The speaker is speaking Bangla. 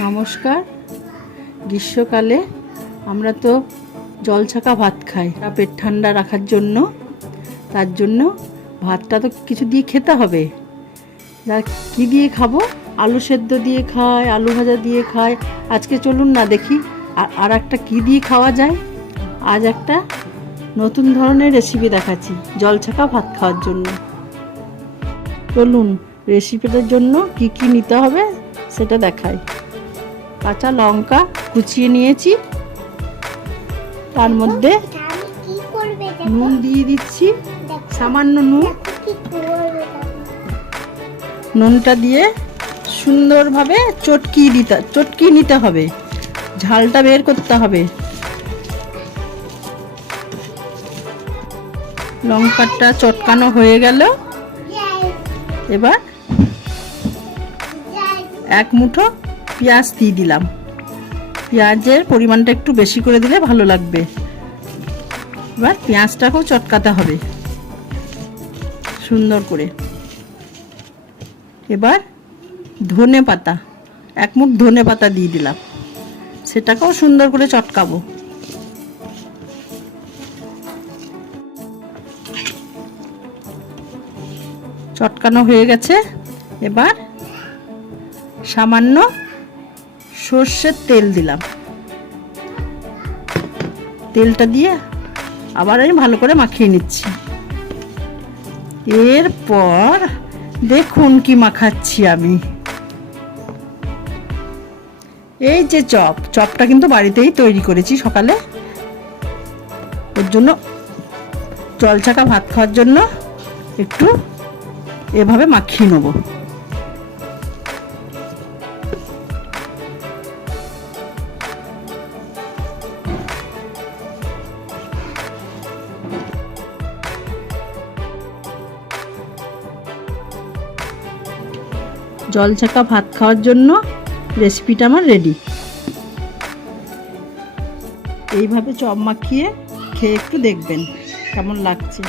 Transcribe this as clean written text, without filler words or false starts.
নমস্কার। গ্রীষ্মকালে আমরা তো জলছাকা ভাত খাই পেট ঠান্ডা রাখার জন্য। তার জন্য ভাতটা তো কিছু দিয়ে খেতে হবে। যা কী দিয়ে খাবো? আলু সেদ্ধ দিয়ে খায়, আলু ভাজা দিয়ে খায়। আজকে চলুন না দেখি আর একটা কী দিয়ে খাওয়া যায়। আজ একটা নতুন ধরনের রেসিপি দেখাচ্ছি জলছাকা ভাত খাওয়ার জন্য। চলুন রেসিপিটার জন্য কি কি নিতে হবে সেটা দেখাই। কাঁচা লঙ্কা কুচিয়ে নিয়েছি, তার মধ্যে নুন দিয়ে দিচ্ছি, সামান্য নুনটা দিয়ে সুন্দরভাবে চটকিয়ে নিতে হবে। ঝালটা বের করতে হবে। লঙ্কাটা চটকানো হয়ে গেল। এবার এক মুঠো পেঁয়াজ দিয়ে দিলাম। পেঁয়াজের পরিমাণটা একটু বেশি করে দিলে ভালো লাগবে। এবার পেঁয়াজটাকেও চটকাতে হবে সুন্দর করে। এবার ধনে পাতা, এক মুঠ ধনে পাতা দিয়ে দিলাম, সেটাকেও সুন্দর করে চটকাবো। চটকানো হয়ে গেছে। এবার সামান্য সর্ষের তেল দিলাম। তেলটা দিয়ে আবার আমি ভালো করে মাখিয়ে নিচ্ছি। এরপর দেখুন কি মাখাচ্ছি আমি। এই যে চপটা কিন্তু বাড়িতেই তৈরি করেছি সকালে। ওর জন্য জলছাকা ভাত খাওয়ার জন্য একটু এভাবে মাখিয়ে নেব। জলছাকা ভাত খাওয়ার জন্য রেসিপিটা আমার রেডি। এইভাবে চপ মাখিয়ে খেয়ে একটু দেখবেন কেমন লাগছে।